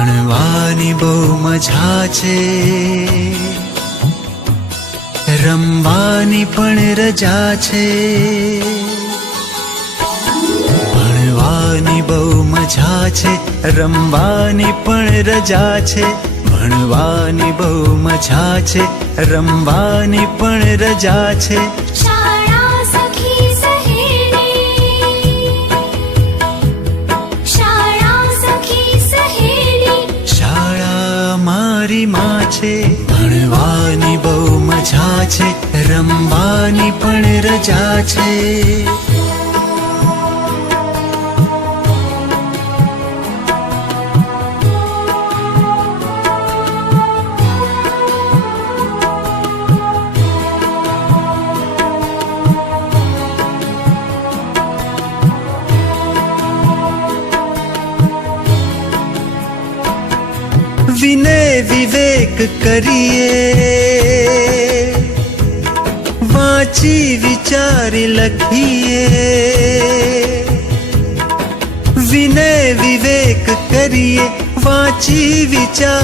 ભણવાની બહુ મજા છે, રમવાની પણ રજા છે. ભણવાની બહુ મજા છે, રમવાની પણ રજા છે. ભણવાની બહુ મજા છે, રમવાની પણ રજા છે. શાળા સખી સહેલી, શાળા સખી સહેલી, શાળા મારી માં છે. ભણવાની બહુ મજા છે, રમવાની પણ રજા છે. વિનય વિવેક કરીએ, વાંચી વિચારી લખીએ. વિનય વિવેક કરીએ, વાંચી વિચાર